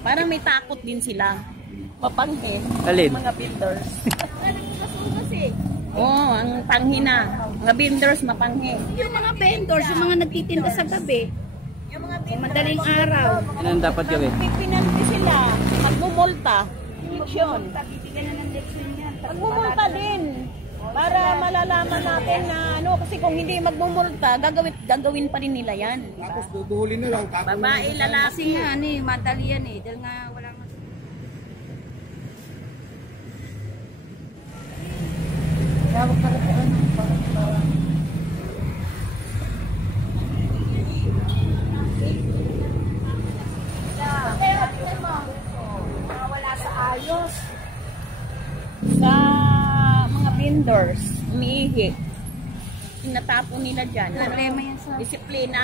Parang may takot din sila. Mapanghe. Alin? Mga vendors. Oo, ang panghi na. Mga vendors mapanghe. Yung mga vendors, yung mga nagtitinda sa gabi. Yung mga Madaling araw. Ano ang dapat gawin? Pinanti sila. Magmumulta. Leksyon. Bibigyan na ng leksyon yan. Magmumulta din. Para malalaman natin na ano, kasi kung hindi magmumulta, gagawin pa rin nila yan. Tapos duduhulin na lang. Babae, Kasi lalaki. nga, madali yan eh. Dahil nga walang... Wala sa ayos. Sa mga vendors, umiihi. Tinatapon nila dyan. Problema yan sa... Disiplina.